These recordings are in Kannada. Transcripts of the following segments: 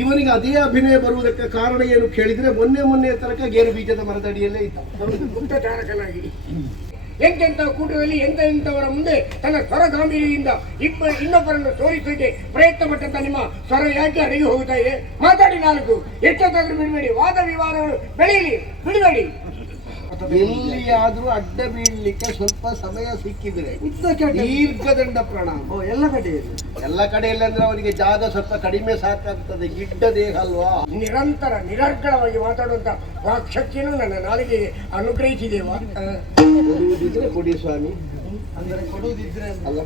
ಇವನಿಗೆ ಅದೇ ಅಭಿನಯ ಬರುವುದಕ್ಕೆ ಕಾರಣ ಏನು ಕೇಳಿದ್ರೆ ಮೊನ್ನೆ ತನಕ ಗೇರು ಬೀಜದ ಮರದಡಿಯಲ್ಲೇ ಇದ್ದ. ಗುಪ್ತಚಾರಕನಾಗಿ ಎಂತೆಂಥ ಕೂಟದಲ್ಲಿ ಎಂತೆಂಥವರ ಮುಂದೆ ತನ್ನ ಸ್ವರ ಗಾಂಭೀರ್ಯದಿಂದ ಇನ್ನೊಬ್ಬರನ್ನು ಸೋಲಿಸಲಿಕ್ಕೆ ಪ್ರಯತ್ನ ಪಟ್ಟಂತ ನಿಮ್ಮ ಸ್ವರ ಯಾಕೆ ಅಡಗಿ ಹೋಗ್ತಾ ಇದೆ? ಮಾತಾಡಿ ನಾಲ್ಕು, ಎಷ್ಟೊತ್ತಾದ್ರೂ ಬಿಡಬೇಡಿ, ವಾದ ವಿವಾದಗಳು ಬೆಳೆಯಲಿ, ಬಿಡಬೇಡಿ. ಎಲ್ಲಿಯಾದ್ರೂ ಅಡ್ಡ ಬೀಳಲಿಕ್ಕೆ ಸ್ವಲ್ಪ ಸಮಯ ಸಿಕ್ಕಿದ್ರೆ ದೀರ್ಘದಂಡ ಪ್ರಣಾಮ ಎಲ್ಲ ಕಡೆಯಲ್ಲಿ ಅಂದ್ರೆ ಅವನಿಗೆ ಜಾಗ ಸ್ವಲ್ಪ ಕಡಿಮೆ ಸಾಕಾಗ್ತದೆ, ಗಿಡ್ಡ ದೇಹ ಅಲ್ವಾ. ನಿರಂತರ ನಿರರ್ಗಳವಾಗಿ ಮಾತಾಡುವಂತ ವಾಕ್ಶಕ್ತಿಯನ್ನು ನನ್ನ ನಾಲಿಗೆಗೆ ಅನುಗ್ರಹಿಸಿದೇವಾ? ಕೊಡುವುದಿದ್ರೆ ಕೊಡಿ ಸ್ವಾಮಿ, ಅಂದರೆ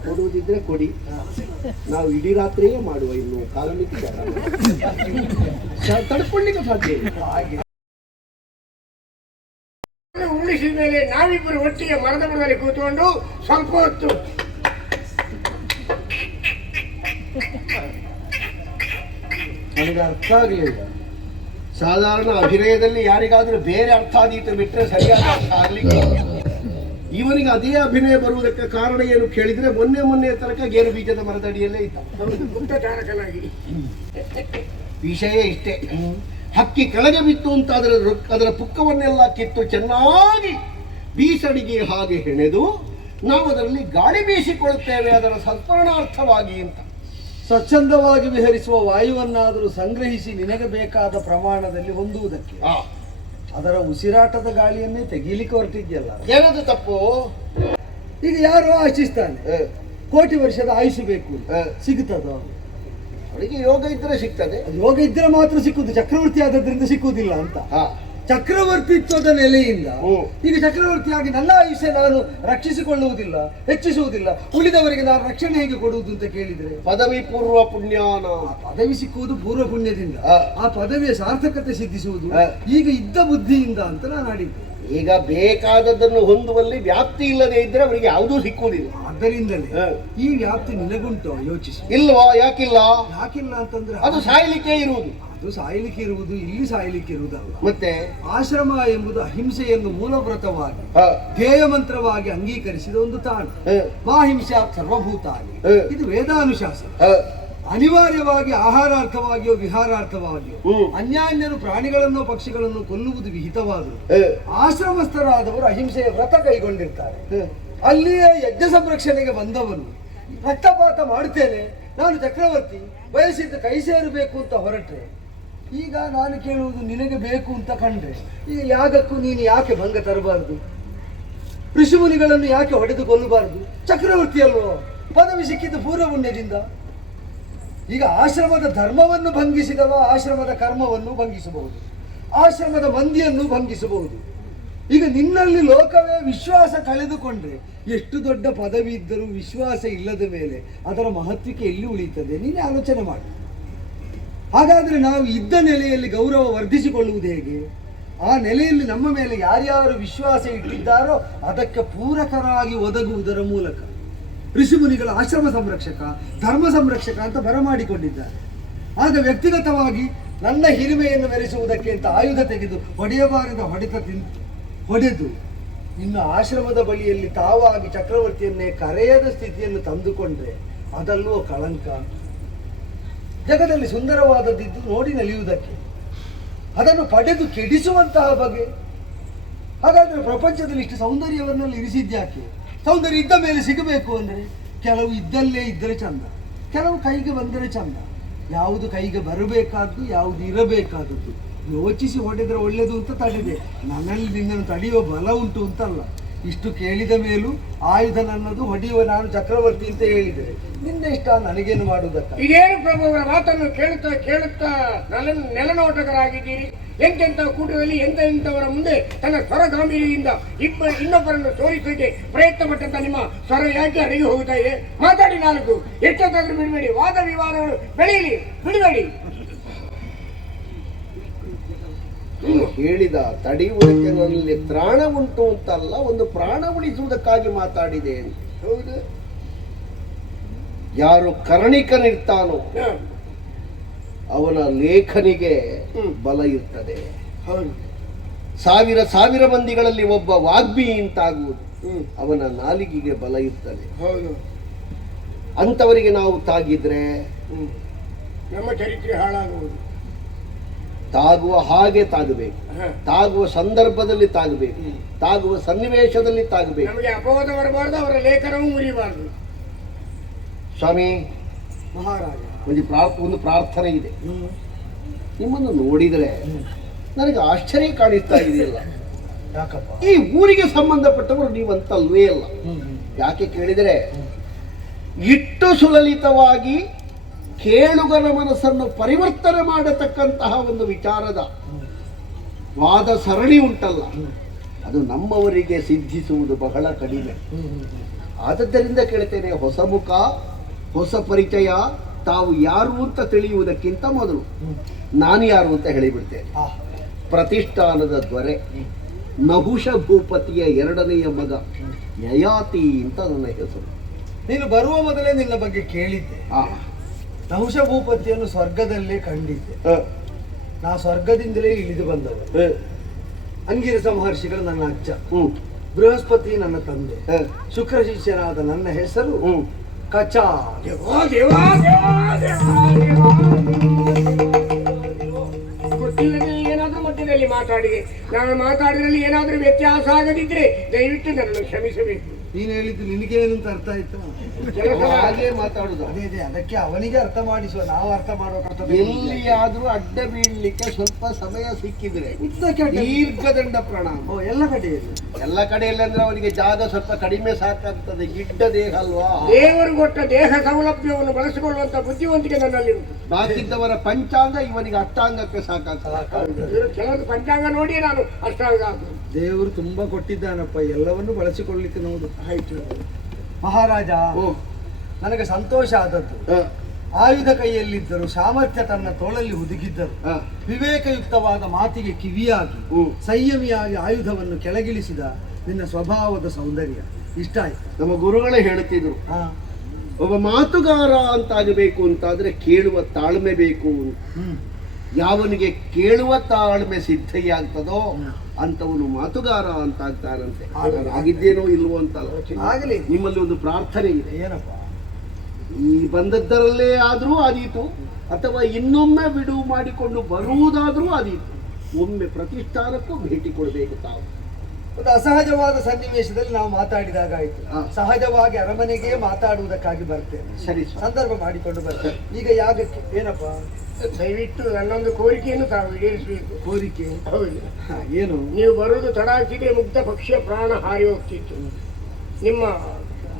ಕೊಡುವುದಿದ್ರೆ ಕೊಡಿ. ನಾವು ಇಡೀ ರಾತ್ರಿಯೇ ಮಾಡುವ, ಇನ್ನು ಕಾಲಮಿತಿ ತಡ್ಕೊಳ್ಳಿಕ್ಕೆ ಸಾಧ್ಯ ಇಲ್ಲ. ಉಳಿಸಿದ ಮೇಲೆ ನಾವಿಬ್ಬರು ಒಟ್ಟಿಗೆ ಮರದ ಬುಡದಲ್ಲಿ ಕೂತ್ಕೊಂಡು ಸ್ವಲ್ಪ ಹೊತ್ತು ನನಗೆ ಅರ್ಥ ಆಗಲಿಲ್ಲ. ಸಾಧಾರಣ ಅಭಿನಯದಲ್ಲಿ ಯಾರಿಗಾದ್ರೂ ಬೇರೆ ಅರ್ಥ ಆದೀತು ಬಿಟ್ಟರೆ ಸರಿಯಾದ ಅರ್ಥ ಆಗ್ಲಿಕ್ಕೆ. ಇವನಿಗೆ ಅದೇ ಅಭಿನಯ ಬರುವುದಕ್ಕೆ ಕಾರಣ ಏನು ಕೇಳಿದ್ರೆ ಮೊನ್ನೆ ತನಕ ಗೇರು ಬೀಜದ ಮರದಡಿಯಲ್ಲೇ ಇದ್ದ. ಗುಪ್ತಚಾರಕನಾಗಿ ವಿಷಯ ಇಷ್ಟೇ. ಹಕ್ಕಿ ಕೆಳಗೆ ಬಿತ್ತು ಅಂತ ಅದರ ಪುಕ್ಕವನ್ನೆಲ್ಲ ಕಿತ್ತು ಚೆನ್ನಾಗಿ ಬೀಸಣಿಗೆ ಹಾಗೆ ಹೆಣೆದು ನಾವು ಅದರಲ್ಲಿ ಗಾಳಿ ಬೀಸಿಕೊಳ್ಳುತ್ತೇವೆ, ಅದರ ಸತ್ಪರಣಾರ್ಥವಾಗಿ ಅಂತ. ಸ್ವಚ್ಛಂದವಾಗಿ ವಿಹರಿಸುವ ವಾಯುವನ್ನಾದರೂ ಸಂಗ್ರಹಿಸಿ ನಿನಗೆ ಬೇಕಾದ ಪ್ರಮಾಣದಲ್ಲಿ ಹೊಂದುವುದಕ್ಕೆ ಅದರ ಉಸಿರಾಟದ ಗಾಳಿಯನ್ನೇ ತೆಗೀಲಿಕ್ಕೆ ಹೊರಟಿದ್ಯಲ್ಲ, ಏನದು ತಪ್ಪು? ಈಗ ಯಾರೋ ಆಶಿಸ್ತಾನೆ ಕೋಟಿ ವರ್ಷದ ಆಯುಷು ಬೇಕು, ಸಿಗುತ್ತದೋ? ಅವಳಿಗೆ ಯೋಗ ಇದ್ರೆ ಸಿಗ್ತದೆ. ಯೋಗ ಇದ್ರೆ ಮಾತ್ರ ಸಿಕ್ಕುದು, ಚಕ್ರವರ್ತಿ ಆದದ್ರಿಂದ ಸಿಕ್ಕುವುದಿಲ್ಲ ಅಂತ. ಚಕ್ರವರ್ತಿತ್ವದ ನೆಲೆಯಿಂದ ಈಗ ಚಕ್ರವರ್ತಿಯಾಗಿ ನನ್ನ ಆಯುಷ್ಯ ನಾನು ರಕ್ಷಿಸಿಕೊಳ್ಳುವುದಿಲ್ಲ, ಹೆಚ್ಚಿಸುವುದಿಲ್ಲ, ಉಳಿದವರಿಗೆ ನಾನು ರಕ್ಷಣೆ ಹೇಗೆ ಕೊಡುವುದು ಅಂತ ಕೇಳಿದ್ರೆ ಪದವಿ ಪೂರ್ವ ಪುಣ್ಯಾನ. ಪದವಿ ಸಿಕ್ಕುವುದು ಪೂರ್ವ ಪುಣ್ಯದಿಂದ, ಆ ಪದವಿಯ ಸಾರ್ಥಕತೆ ಸಿದ್ಧಿಸುವುದು ಈಗ ಇದ್ದ ಬುದ್ಧಿಯಿಂದ ಅಂತ ನಾನು ಆಡಿದ್ದೆ. ಈಗ ಬೇಕಾದದ್ದನ್ನು ಹೊಂದುವಲ್ಲಿ ವ್ಯಾಪ್ತಿ ಇಲ್ಲದೆ ಇದ್ರೆ ಅವರಿಗೆ ಯಾವುದೂ ಸಿಕ್ಕುವುದಿಲ್ಲ. ಆದ್ದರಿಂದಲೇ ಈ ವ್ಯಾಪ್ತಿ ನಿನಗುಂಟು ಯೋಚಿಸಿ. ಇಲ್ವಾ? ಯಾಕಿಲ್ಲ ಅಂತಂದ್ರೆ ಅದು ಸಾಯ್ಲಿಕ್ಕೆ ಇರುವುದು. ಅದು ಸಾಯ್ಲಿಕ್ಕೆ ಇರುವುದು, ಇಲ್ಲಿ ಸಾಯ್ಲಿಕ್ಕೆ ಇರುವುದಲ್ಲ. ಮತ್ತೆ ಆಶ್ರಮ ಎಂಬುದು ಅಹಿಂಸೆಯನ್ನು ಮೂಲವ್ರತವಾಗಿ ಧ್ಯೇಯ ಮಂತ್ರವಾಗಿ ಅಂಗೀಕರಿಸಿದ ಒಂದು ತಾಣ. ಮಾಹಿಂಸಾ ಸರ್ವಭೂತಾನಿ, ಇದು ವೇದಾನುಶಾಸನ. ಅನಿವಾರ್ಯವಾಗಿ ಆಹಾರಾರ್ಥವಾಗಿಯೋ ವಿಹಾರಾರ್ಥವಾಗಿಯೋ ಅನ್ಯಾನ್ಯರು ಪ್ರಾಣಿಗಳನ್ನು ಪಕ್ಷಿಗಳನ್ನು ಕೊಲ್ಲುವುದು ವಿಹಿತವಾದರು ಆಶ್ರಮಸ್ಥರಾದವರು ಅಹಿಂಸೆಯ ವ್ರತ ಕೈಗೊಂಡಿರ್ತಾರೆ. ಅಲ್ಲಿಯೇ ಯಜ್ಞ ಸಂರಕ್ಷಣೆಗೆ ಬಂದವನು ರಕ್ತಪಾತ ಮಾಡುತ್ತೇನೆ, ನಾನು ಚಕ್ರವರ್ತಿ, ಬಯಸಿದ್ದ ಕೈ ಸೇರಬೇಕು ಅಂತ ಹೊರಟ್ರೆ, ಈಗ ನಾನು ಕೇಳುವುದು ನಿನಗೆ ಬೇಕು ಅಂತ ಕಂಡ್ರೆ ಈಗ ಯಾಗಕ್ಕೂ ನೀನು ಯಾಕೆ ಭಂಗ ತರಬಾರದು? ಋಷಿಮುನಿಗಳನ್ನು ಯಾಕೆ ಹೊಡೆದು ಕೊಲ್ಲಬಾರದು? ಚಕ್ರವರ್ತಿ ಅಲ್ವೋ, ಪದವಿ ಸಿಕ್ಕಿದ್ದು ಪೂರ್ವ ಪುಣ್ಯದಿಂದ. ಈಗ ಆಶ್ರಮದ ಧರ್ಮವನ್ನು ಭಂಗಿಸಿದವ ಆಶ್ರಮದ ಕರ್ಮವನ್ನು ಭಂಗಿಸಬಹುದು, ಆಶ್ರಮದ ಮಂದಿಯನ್ನು ಭಂಗಿಸಬಹುದು. ಈಗ ನಿನ್ನಲ್ಲಿ ಲೋಕವೇ ವಿಶ್ವಾಸ ಕಳೆದುಕೊಂಡ್ರೆ ಎಷ್ಟು ದೊಡ್ಡ ಪದವಿ ಇದ್ದರೂ ವಿಶ್ವಾಸ ಇಲ್ಲದ ಮೇಲೆ ಅದರ ಮಹತ್ವಕ್ಕೆ ಎಲ್ಲಿ ಉಳಿಯುತ್ತದೆ? ನೀನೇ ಆಲೋಚನೆ ಮಾಡಿ. ಹಾಗಾದ್ರೆ ನಾವು ಇದ್ದ ನೆಲೆಯಲ್ಲಿ ಗೌರವ ವರ್ಧಿಸಿಕೊಳ್ಳುವುದು ಹೇಗೆ? ಆ ನೆಲೆಯಲ್ಲಿ ನಮ್ಮ ಮೇಲೆ ಯಾರ್ಯಾರು ವಿಶ್ವಾಸ ಇಟ್ಟಿದ್ದಾರೋ ಅದಕ್ಕೆ ಪೂರಕರಾಗಿ ಒದಗುವುದರ ಮೂಲಕ. ಋಷಿಮುನಿಗಳ ಆಶ್ರಮ ಸಂರಕ್ಷಕ, ಧರ್ಮ ಸಂರಕ್ಷಕ ಅಂತ ಬರಮಾಡಿಕೊಂಡಿದ್ದಾರೆ. ಆಗ ವ್ಯಕ್ತಿಗತವಾಗಿ ನನ್ನ ಹಿರಿಮೆಯನ್ನು ಮೆರೆಸುವುದಕ್ಕೆ ಅಂತ ಆಯುಧ ತೆಗೆದು ಹೊಡೆಯಬಾರದ ಹೊಡೆದು ಇನ್ನು ಆಶ್ರಮದ ಬಳಿಯಲ್ಲಿ ತಾವಾಗಿ ಚಕ್ರವರ್ತಿಯನ್ನೇ ಕರೆಯದ ಸ್ಥಿತಿಯನ್ನು ತಂದುಕೊಂಡ್ರೆ ಅದಲ್ಲೂ ಕಳಂಕ. ಜಗದಲ್ಲಿ ಸುಂದರವಾದದ್ದು ನೋಡಿ ನಲಿಯುವುದಕ್ಕೆ, ಅದನ್ನು ಪಡೆದು ಕೆಡಿಸುವಂತಹ ಬಗೆ. ಹಾಗಾದ್ರೆ ಪ್ರಪಂಚದಲ್ಲಿ ಇಷ್ಟು ಸೌಂದರ್ಯವನ್ನೆಲ್ಲ ಇರಿಸಿದ್ಯಾಕೆ? ಸೌಂದರ್ಯ ಇದ್ದ ಮೇಲೆ ಸಿಗಬೇಕು ಅಂದರೆ ಕೆಲವು ಇದ್ದಲ್ಲೇ ಇದ್ದರೆ ಚಂದ, ಕೆಲವು ಕೈಗೆ ಬಂದರೆ ಚಂದ. ಯಾವುದು ಕೈಗೆ ಬರಬೇಕಾದ್ದು, ಯಾವುದು ಇರಬೇಕಾದದ್ದು ಯೋಚಿಸಿ ಹೊಡೆದ್ರೆ ಒಳ್ಳೆಯದು ಅಂತ ತಡೆದೆ. ನನ್ನಲ್ಲಿ ನಿನ್ನನ್ನು ತಡೆಯುವ ಬಲ ಉಂಟು ಅಂತಲ್ಲ. ಇಷ್ಟು ಕೇಳಿದ ಮೇಲೂ ಆಯುಧ ನನ್ನದು, ಹೊಡೆಯುವ ನಾನು ಚಕ್ರವರ್ತಿ ಅಂತ ಹೇಳಿದರೆ ನಿನ್ನ ಇಷ್ಟ, ನನಗೇನು ಮಾಡುವುದಕ್ಕ? ಇದೇನು ಪ್ರಭು ಅವರ ಮಾತನ್ನು ಕೇಳುತ್ತಾ ನೆಲನೋಟಕರಾಗಿದ್ದೀರಿ. ಎಂತೆಂಥ ಕೂಟದಲ್ಲಿ ಎಂತೆಂಥವರ ಮುಂದೆ ತನ್ನ ಸ್ವರ ಗಾಂಭೀರ್ಯದಿಂದ ಇನ್ನೊಬ್ಬರನ್ನು ಸೋಲಿಸಲಿಕ್ಕೆ ಪ್ರಯತ್ನ ಪಟ್ಟಂತ ನಿಮ್ಮ ಸ್ವರ ಯಾಕೆ ಅಡಗಿ ಹೋಗ್ತಾ ಇದೆ? ಮಾತಾಡಿ ನಾಲ್ಕು, ಎಷ್ಟೊತ್ತಾದ್ರೂ ಬಿಡಬೇಡಿ, ವಾದ ವಿವಾದಗಳು ಬೆಳೆಯಲಿ, ಬಿಡಬೇಡಿ. ಹೇಳಿದ ತಡೆಯುವುದಕ್ಕೆ ನನ್ನಲ್ಲಿ ತ್ರಾಣ ಉಂಟು ಅಂತಲ್ಲ, ಒಂದು ಪ್ರಾಣ ಉಳಿಸುವುದಕ್ಕಾಗಿ ಮಾತಾಡಿದೆ ಅಂತ. ಹೌದು, ಯಾರು ಕರ್ಣಿಕನಿರ್ತಾನೋ ಅವನ ಲೇಖನಿಗೆ ಬಲ ಇರ್ತದೆ. ಸಾವಿರ ಮಂದಿಗಳಲ್ಲಿ ಒಬ್ಬ ವಾಗ್ಮಿ ಅಂತಾಗುವುದು, ಅವನ ನಾಲಿಗೆಗೆ ಬಲ ಇರ್ತದೆ. ಅಂತವರಿಗೆ ನಾವು ತಾಗಿದ್ರೆ ನಮ್ಮ ಚರಿತ್ರೆ ಹಾಳಾಗುವುದು. ತಾಗುವ ಹಾಗೆ ತಾಗಬೇಕು, ಹ. ತಾಗುವ ಸಂದರ್ಭದಲ್ಲಿ ತಾಗಬೇಕು, ತಾಗುವ ಸನ್ನಿವೇಶದಲ್ಲಿ ತಾಗಬೇಕು. ನಮಗೆ ಅಪವಾದ ಬರಬಾರ್ದು, ಅವರ ಲೇಖನವೂ ಮುರಿಬಾರ್ದು. ಸ್ವಾಮಿ, ಮಹಾರಾಜ ಒಂದು ಪ್ರಾರ್ಥನೆ ಇದೆ. ನಿಮ್ಮನ್ನು ನೋಡಿದರೆ ನನಗೆ ಆಶ್ಚರ್ಯ ಕಾಣಿಸ್ತಾ ಇದೆಯಲ್ಲ. ಯಾಕಪ್ಪ? ಈ ಊರಿಗೆ ಸಂಬಂಧಪಟ್ಟವರು ನೀವಂತಲ್ವೇ ಅಲ್ಲ. ಯಾಕೆ ಕೇಳಿದರೆ, ಇಟ್ಟು ಸುಲಲಿತವಾಗಿ ಕೇಳುಗನ ಮನಸ್ಸನ್ನು ಪರಿವರ್ತನೆ ಮಾಡತಕ್ಕಂತಹ ಒಂದು ವಿಚಾರದ ವಾದ ಸರಣಿ ಉಂಟಲ್ಲ, ಅದು ನಮ್ಮವರಿಗೆ ಸಿದ್ಧಿಸುವುದು ಬಹಳ ಕಡಿಮೆ. ಆದದ್ದರಿಂದ ಕೇಳ್ತೇನೆ, ಹೊಸ ಮುಖ, ಹೊಸ ಪರಿಚಯ, ತಾವು ಯಾರು ಅಂತ ತಿಳಿಯುವುದಕ್ಕಿಂತ ಮೊದಲು ನಾನು ಯಾರು ಅಂತ ಹೇಳಿಬಿಡ್ತೇನೆ. ಪ್ರತಿಷ್ಠಾನದ ದೊರೆ, ನಹುಷ ಭೂಪತಿಯ ಎರಡನೆಯ ಮಗ, ಯಯಾತಿ ಅಂತ ನನ್ನ ಹೆಸರು. ನೀನು ಬರುವ ಮೊದಲೇ ನಿನ್ನ ಬಗ್ಗೆ ಕೇಳಿದ್ದೆ. ಆ, ನಹುಷ ಭೂಪತಿಯನ್ನು ಸ್ವರ್ಗದಲ್ಲೇ ಕಂಡಿದ್ದೆ. ಅ, ನಾ ಸ್ವರ್ಗದಿಂದಲೇ ಇಳಿದು ಬಂದವ. ಅ, ಅಂಗಿರಸ ಮಹರ್ಷಿಗಳು ನನ್ನ ಅಜ್ಜ, ಹ್ಮ್, ಬೃಹಸ್ಪತಿ ನನ್ನ ತಂದೆ, ಅ, ಶುಕ್ರ ಶಿಷ್ಯನಾದ ನನ್ನ ಹೆಸರು ಹ್ಮ್. ಕಚಾ. ದೇವಾ, ದೇವಾ, ದೇವಾ, ದೇವಾ, ದೇವಾ. ಗೊತ್ತಿಲ್ಲದೆ ಏನಾದ್ರೂ ಮಧ್ಯದಲ್ಲಿ ಮಾತಾಡಿದೆ. ನಾನು ಮಾತಾಡಿದಲ್ಲಿ ಏನಾದ್ರೂ ವ್ಯತ್ಯಾಸ ಆಗದಿದ್ರೆ ದಯವಿಟ್ಟು ನನ್ನನ್ನು ಕ್ಷಮಿಸಬೇಕು. ನೀನು ಹೇಳಿದ್ದು ನಿನಗೇನು ಅಂತ ಅರ್ಥ ಆಯ್ತಾ? ಕೆಲಸ ಹಾಗೆ ಮಾತಾಡುದು. ಅದೇ ಅದಕ್ಕೆ ಅವನಿಗೆ ಅರ್ಥ ಮಾಡಿಸುವ, ನಾವು ಅರ್ಥ ಮಾಡುವ. ಎಲ್ಲಿಯಾದ್ರೂ ಅಡ್ಡ ಬೀಳಲಿಕ್ಕೆ ಸ್ವಲ್ಪ ಸಮಯ ಸಿಕ್ಕಿದ್ರೆ ಉದ್ದಕ್ಕೆ ಅಡ್ಡ- ದೀರ್ಘದಂಡ ಪ್ರಣಾಮ. ಓ, ಎಲ್ಲ ಕಡೆಯಲ್ಲಿ. ಎಲ್ಲ ಕಡೆಯಲ್ಲಿ ಅಂದ್ರೆ ಅವನಿಗೆ ಜಾಗ ಸ್ವಲ್ಪ ಕಡಿಮೆ ಸಾಕಾಗ್ತದೆ, ಗಿಡ್ಡ ದೇಹ ಅಲ್ವಾ. ದೇವರು ಕೊಟ್ಟ ದೇಹ ಸೌಲಭ್ಯವನ್ನು ಬಳಸಿಕೊಳ್ಳುವಂತ ಬುದ್ಧಿವಂತಿಕೆ ನನ್ನಲ್ಲಿ ಉಂಟು. ಬಾಕಿದ್ದವರ ಪಂಚಾಂಗ ಇವನಿಗೆ ಅಷ್ಟಾಂಗಕ್ಕೆ ಸಾಕಾಗ್ತದೆ. ಕೆಲವರು ಪಂಚಾಂಗ ನೋಡಿ ನಾನು ಅಷ್ಟಾಗ ಆಗುದು. ದೇವರು ತುಂಬಾ ಕೊಟ್ಟಿದ್ದಾನಪ್ಪ, ಎಲ್ಲವನ್ನು ಬಳಸಿಕೊಳ್ಳಿಕ್ಕೆ ನೋಡು. ಆಯ್ತು ಮಹಾರಾಜ, ಓ, ನನಗೆ ಸಂತೋಷ ಆದದ್ದು. ಹ, ಆಯುಧ ಕೈಯಲ್ಲಿದ್ದರು, ಸಾಮರ್ಥ್ಯ ತನ್ನ ತೋಳಲ್ಲಿ ಹುದುಗಿದ್ದರು, ಹ, ವಿವೇಕಯುಕ್ತವಾದ ಮಾತಿಗೆ ಕಿವಿಯಾಗಿ ಹ್ಮ್. ಸಂಯಮಿಯಾಗಿ ಆಯುಧವನ್ನು ಕೆಳಗಿಳಿಸಿದ ನಿನ್ನ ಸ್ವಭಾವದ ಸೌಂದರ್ಯ ಇಷ್ಟ ಆಯ್ತು. ನಮ್ಮ ಗುರುಗಳೇ ಹೇಳುತ್ತಿದ್ರು, ಹಾ. ಒಬ್ಬ ಮಾತುಗಾರ ಅಂತಾಗಬೇಕು ಅಂತಾದ್ರೆ ಕೇಳುವ ತಾಳ್ಮೆ ಬೇಕು. ಯಾವನಿಗೆ ಕೇಳುವ ತಾಳ್ಮೆ ಸಿದ್ಧಿಯಾಗ್ತದೋ ಅಂತವನು ಮಾತುಗಾರ ಅಂತಾಗ್ತಾರಂತೆ. ಆಗಿದ್ದೇನೋ ಇಲ್ವೋ ಅಂತಲ್ಲ. ಆಗಲಿ. ನಿಮ್ಮಲ್ಲಿ ಒಂದು ಪ್ರಾರ್ಥನೆ ಇದೆ. ಏನಪ್ಪ? ಈ ಬಂದದ್ದರಲ್ಲೇ ಆದ್ರೂ ಆದೀತು, ಅಥವಾ ಇನ್ನೊಮ್ಮೆ ಬಿಡುವು ಮಾಡಿಕೊಂಡು ಬರುವುದಾದ್ರೂ ಆದೀತು, ಒಮ್ಮೆ ಪ್ರತಿಷ್ಠಾನಕ್ಕೂ ಭೇಟಿ ಕೊಡಬೇಕು ತಾವು. ಒಂದು ಅಸಹಜವಾದ ಸನ್ನಿವೇಶದಲ್ಲಿ ನಾವು ಮಾತಾಡಿದಾಗ ಆಯ್ತು. ಹಾ. ಸಹಜವಾಗಿ ಅರಮನೆಗೆ ಮಾತಾಡುವುದಕ್ಕಾಗಿ ಬರ್ತೇನೆ, ಸರಿ ಸಂದರ್ಭ ಮಾಡಿಕೊಂಡು ಬರ್ತೇನೆ. ಈಗ ಯಾಗಕ್ಕೆ ಏನಪ್ಪ ದಯವಿಟ್ಟು ನನ್ನೊಂದು ಕೋರಿಕೆಯನ್ನು ತಾವು ಈಡೇರಿಸಬೇಕು. ಕೋರಿಕೆ? ಹೌದು, ಹಾ, ಏನು? ನೀವು ಬರುವುದು ತಡಾಚಿಗೆ ಮುಗ್ಧ ಪಕ್ಷಿಯ ಪ್ರಾಣ ಹಾರಿ ಹೋಗ್ತಿತ್ತು. ನಿಮ್ಮ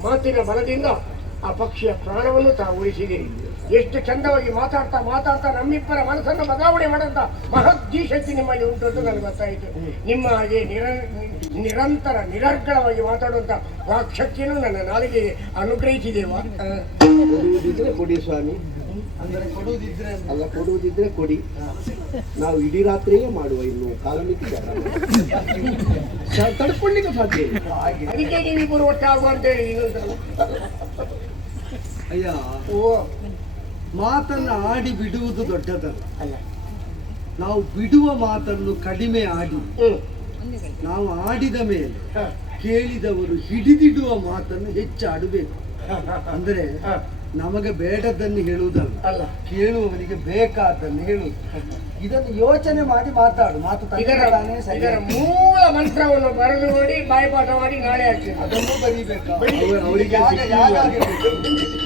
ಮಾತಿನ ಬಲದಿಂದ ಆ ಪಕ್ಷಿಯ ಪ್ರಾಣವನ್ನು ತಾವು ಉಳಿಸಿದಿರಿ. ಎಷ್ಟು ಚಂದವಾಗಿ ಮಾತಾಡ್ತಾ ಮಾತಾಡ್ತಾ ನಮ್ಮಿಬ್ಬರ ಮನಸ್ಸನ್ನು ಬದಲಾವಣೆ ಮಾಡಂತ ಮಹದ್ದಿ ಶಕ್ತಿ ನಿಮ್ಮಲ್ಲಿ ಉಂಟು ಅಂತ ನನಗೆ ಗೊತ್ತಾಯಿತು. ನಿಮ್ಮ ಹಾಗೆ ನಿರಂತರ ನಿರರ್ಗಳವಾಗಿ ಮಾತಾಡುವಂತ ವಾಕ್ಶಕ್ತಿಯನ್ನು ನನ್ನ ನಾಲಿಗೆಗೆ ಅನುಗ್ರಹಿಸಿದೇವಾ? ಕೊಡುವುದಿದ್ರೆ ಕೊಡಿ ಸ್ವಾಮಿ. ಅಂದರೆ ಕೊಡುವುದಿದ್ರೆ ಅಲ್ಲ, ಕೊಡುವುದಿದ್ರೆ ಕೊಡಿ. ನಾವು ಇಡೀ ರಾತ್ರಿಯೇ ಮಾಡುವ, ಇನ್ನು ಕಾಲಮಿತಿ ತಡ್ಕೊಳ್ಳಿಕ್ಕೆ ಸಾಧ್ಯ ಇಲ್ಲ. ಹಾಗೆ. ಅದಕ್ಕೆ ನೀವಿಬ್ಬರು ಒಟ್ಟಾಗುವ ಅಂತೇಳಿ ಇನ್ನೊಂದು ಅಯ್ಯ, ಓ ಮಾತನ್ನು ಆಡಿ ಬಿಡುವುದು ದೊಡ್ಡದಲ್ಲ. ಅಲ್ಲ, ನಾವು ಬಿಡುವ ಮಾತನ್ನು ಕಡಿಮೆ ಆಡಿ ಹ್ಮ್, ನಾವು ಆಡಿದ ಮೇಲೆ ಹ, ಕೇಳಿದವರು ಹಿಡಿದಿಡುವ ಮಾತನ್ನು ಹೆಚ್ಚಾಡಬೇಕು. ಅಂದ್ರೆ ಹ, ನಮಗೆ ಬೇಡದ್ದನ್ನು ಹೇಳುವುದಲ್ಲ, ಅಲ್ಲ. ಕೇಳುವವನಿಗೆ ಬೇಕಾದ್ದನ್ನು ಹೇಳುವುದು. ಇದನ್ನು ಯೋಚನೆ ಮಾಡಿ ಮಾತಾಡು. ಮಾತು ತಾನೇ ಸರಿ. ಇದರ ಮೂಲ ಮಂತ್ರವನ್ನು ಬರೆದು ನೋಡಿ ಬಾಯಿಪಾಠ ಮಾಡಿ ನಾಳೆ ಹಾಕ್ತೀನಿ. ಅದನ್ನು ಬರೀಬೇಕಾ? ಅವರಿಗೆ ಯಾಗ ಆಗಿರ್ಬೇಕು.